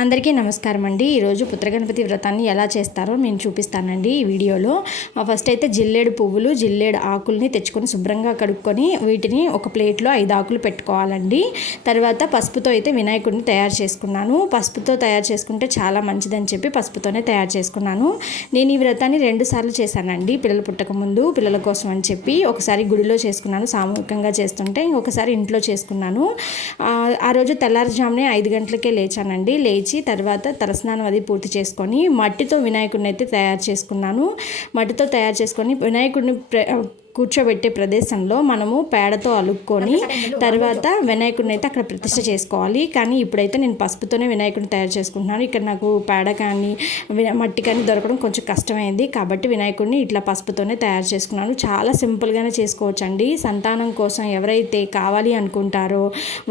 అందరికీ నమస్కారం అండి. ఈరోజు పుత్రగణపతి వ్రతాన్ని ఎలా చేస్తారో నేను చూపిస్తానండి ఈ వీడియోలో. ఫస్ట్ అయితే జిల్లేడు పువ్వులు, జిల్లేడు ఆకుల్ని తెచ్చుకొని శుభ్రంగా కడుక్కొని వీటిని ఒక ప్లేట్లో 5 ఆకులు పెట్టుకోవాలండి. తర్వాత పసుపుతో అయితే వినాయకుడిని తయారు చేసుకున్నాను. పసుపుతో తయారు చేసుకుంటే చాలా మంచిదని చెప్పి పసుపుతోనే తయారు చేసుకున్నాను. నేను ఈ వ్రతాన్ని 2 సార్లు చేశానండి. పిల్లలు పుట్టకముందు పిల్లల కోసం అని చెప్పి ఒకసారి గుడిలో చేసుకున్నాను, సామూహికంగా చేస్తుంటే, ఇంకొకసారి ఇంట్లో చేసుకున్నాను. ఆ రోజు తెల్లారుజామునే 5 గంటలకే లేచానండి. తర్వాత తలస్నానం అది పూర్తి చేసుకొని మట్టితో వినాయకుడిని అయితే తయారు చేసుకున్నాను. మట్టితో తయారు చేసుకొని వినాయకుడిని కూర్చోబెట్టే ప్రదేశంలో మనము పేడతో అలుక్కొని తర్వాత వినాయకుడిని అయితే అక్కడ ప్రతిష్ఠ చేసుకోవాలి. కానీ ఇప్పుడైతే నేను పసుపుతోనే వినాయకుడిని తయారు చేసుకుంటున్నాను. ఇక్కడ నాకు పేడ కానీ మట్టి కానీ దొరకడం కొంచెం కష్టమైంది కాబట్టి వినాయకుడిని ఇట్లా పసుపుతోనే తయారు చేసుకున్నాను. చాలా సింపుల్గానే చేసుకోవచ్చండి. సంతానం కోసం ఎవరైతే కావాలి అనుకుంటారో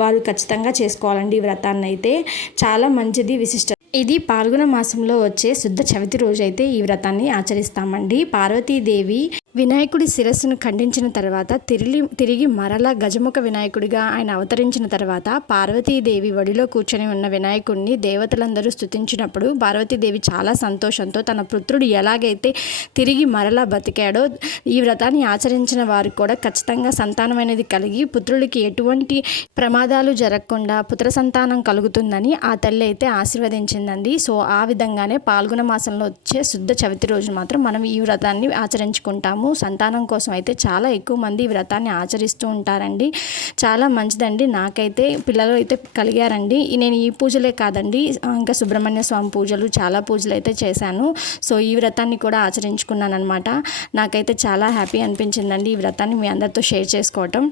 వారు ఖచ్చితంగా చేసుకోవాలండి ఈ వ్రతాన్ని. అయితే చాలా మంచిది, విశిష్ట. ఇది పాల్గొన మాసంలో వచ్చే శుద్ధ చవితి రోజు అయితే ఈ వ్రతాన్ని ఆచరిస్తామండి. పార్వతీదేవి వినాయకుడి శిరస్సును ఖండించిన తర్వాత తిరిగి మరలా గజముఖ వినాయకుడిగా ఆయన అవతరించిన తర్వాత పార్వతీదేవి ఒడిలో కూర్చొని ఉన్న వినాయకుడిని దేవతలందరూ స్తుతించినప్పుడు పార్వతీదేవి చాలా సంతోషంతో తన పుత్రుడు ఎలాగైతే తిరిగి మరలా బతికాడో ఈ వ్రతాన్ని ఆచరించిన వారు కూడా ఖచ్చితంగా సంతానం అనేది కలిగి పుత్రుడికి ఎటువంటి ప్రమాదాలు జరగకుండా పుత్ర సంతానం కలుగుతుందని ఆ తల్లి అయితే ఆశీర్వదించిందండి. సో ఆ విధంగానే పాల్గొన మాసంలో వచ్చే శుద్ధ చవితి రోజు మాత్రం మనం ఈ వ్రతాన్ని ఆచరించుకుంటాము. సంతానం కోసం అయితే చాలా ఎక్కువ మంది ఈ వ్రతాన్ని ఆచరిస్తూ ఉంటారండి. చాలా మంచిదండి. నాకైతే పిల్లలు అయితే కలిగారండి. నేను ఈ పూజలే కాదండి, ఇంకా సుబ్రహ్మణ్య స్వామి పూజలు, చాలా పూజలు అయితే చేశాను. సో ఈ వ్రతాన్ని కూడా ఆచరించుకున్నాను అనమాట. నాకైతే చాలా హ్యాపీ అనిపించిందండి ఈ వ్రతాన్ని మీ అందరితో షేర్ చేసుకోవటం.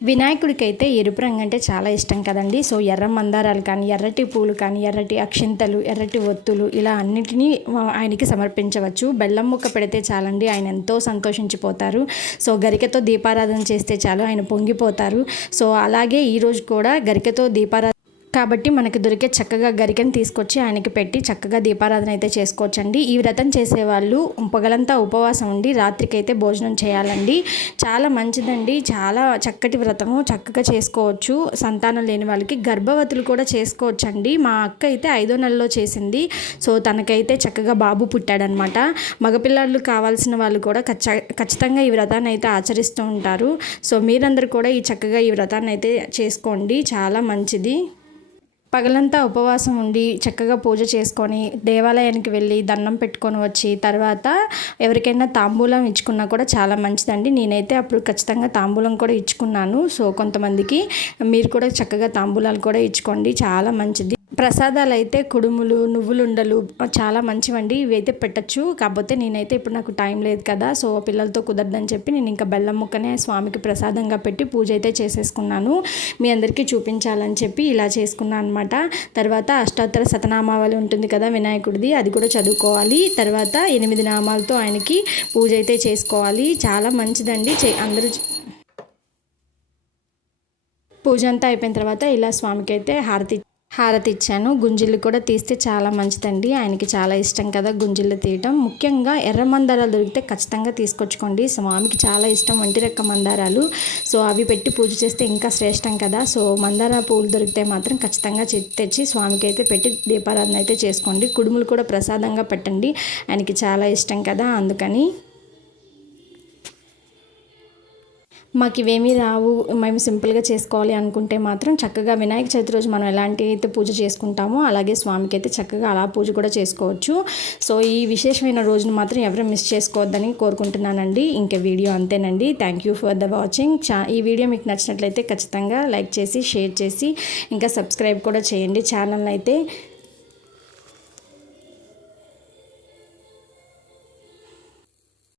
వినాయకుడికి అయితే ఎరుపు రంగు అంటే చాలా ఇష్టం కదండి. సో ఎర్ర మందారాలు కానీ, ఎర్రటి పూలు కానీ, ఎర్రటి అక్షింతలు, ఎర్రటి ఒత్తులు ఇలా అన్నిటినీ ఆయనకి సమర్పించవచ్చు. బెల్లం ముక్క పెడితే చాలండి, ఆయన ఎంతో సంతోషించిపోతారు. సో గరికతో దీపారాధన చేస్తే చాలు, ఆయన పొంగిపోతారు. సో అలాగే ఈరోజు కూడా గరికతో దీపారాధన కాబట్టి మనకు దొరికే చక్కగా గరికని తీసుకొచ్చి ఆయనకి పెట్టి చక్కగా దీపారాధన అయితే చేసుకోవచ్చండి. ఈ వ్రతం చేసేవాళ్ళు పగలంతా ఉపవాసం ఉండి రాత్రికైతే భోజనం చేయాలండి. చాలా మంచిదండి. చాలా చక్కటి వ్రతము, చక్కగా చేసుకోవచ్చు. సంతానం లేని వాళ్ళకి, గర్భవతులు కూడా చేసుకోవచ్చండి. మా అక్క అయితే 5వ నెలలో చేసింది. సో తనకైతే చక్కగా బాబు పుట్టాడనమాట. మగపిల్లలు కావాల్సిన వాళ్ళు కూడా ఖచ్చితంగా ఈ వ్రతాన్ని అయితే ఆచరిస్తూ ఉంటారు. సో మీరందరూ కూడా చక్కగా ఈ వ్రతాన్ని అయితే చేసుకోండి. చాలా మంచిది. పగలంతా ఉపవాసం ఉండి చక్కగా పూజ చేసుకొని దేవాలయానికి వెళ్ళి దండం పెట్టుకొని వచ్చి తర్వాత ఎవరికైనా తాంబూలం ఇచ్చుకున్నా కూడా చాలా మంచిదండి. నేనైతే అప్పుడు ఖచ్చితంగా తాంబూలం కూడా ఇచ్చుకున్నాను. సో కొంతమందికి మీరు కూడా చక్కగా తాంబూలాలు కూడా ఇచ్చుకోండి, చాలా మంచిది. ప్రసాదాలు అయితే కుడుములు, నువ్వులుండలు చాలా మంచివండి. ఇవైతే పెట్టచ్చు. కాకపోతే నేనైతే ఇప్పుడు నాకు టైం లేదు కదా, సో పిల్లలతో కుదరదని చెప్పి నేను ఇంకా బెల్లం ముక్కనే స్వామికి ప్రసాదంగా పెట్టి పూజ అయితే చేసేసుకున్నాను. మీ అందరికీ చూపించాలని చెప్పి ఇలా చేసుకున్నాను అనమాట. తర్వాత అష్టాత్తర శతనామావళి ఉంటుంది కదా వినాయకుడిది, అది కూడా చదువుకోవాలి. తర్వాత 8 నామాలతో ఆయనకి పూజ అయితే చేసుకోవాలి. చాలా మంచిదండి. అందరూ పూజ అంతా అయిపోయిన తర్వాత ఇలా స్వామికి అయితే హారతి ఇచ్చాను. గుంజిళ్ళు కూడా తీస్తే చాలా మంచిదండి. ఆయనకి చాలా ఇష్టం కదా గుంజిళ్ళు తీయటం. ముఖ్యంగా ఎర్ర మందారాలు దొరికితే ఖచ్చితంగా తీసుకొచ్చుకోండి. స్వామికి చాలా ఇష్టం ఒంటి రెక్క మందారాలు. సో అవి పెట్టి పూజ చేస్తే ఇంకా శ్రేష్టం కదా. సో మందార పూలు దొరికితే మాత్రం ఖచ్చితంగా తెచ్చి స్వామికి అయితే పెట్టి దీపారాధన అయితే చేసుకోండి. కుడుములు కూడా ప్రసాదంగా పెట్టండి, ఆయనకి చాలా ఇష్టం కదా. అందుకని మాకు ఇవేమీ రావు, మేము సింపుల్గా చేసుకోవాలి అనుకుంటే మాత్రం చక్కగా వినాయక చవితి రోజు మనం ఎలాంటి అయితే పూజ చేసుకుంటామో అలాగే స్వామికి అయితే చక్కగా అలా పూజ కూడా చేసుకోవచ్చు. సో ఈ విశేషమైన రోజును మాత్రం ఎవరు మిస్ చేసుకోవద్దని కోరుకుంటున్నానండి. ఇంకా వీడియో అంతేనండి. Thank you for the watching. ఈ వీడియో మీకు నచ్చినట్లయితే ఖచ్చితంగా లైక్ చేసి, షేర్ చేసి, ఇంకా సబ్స్క్రైబ్ కూడా చేయండి ఛానల్ని అయితే.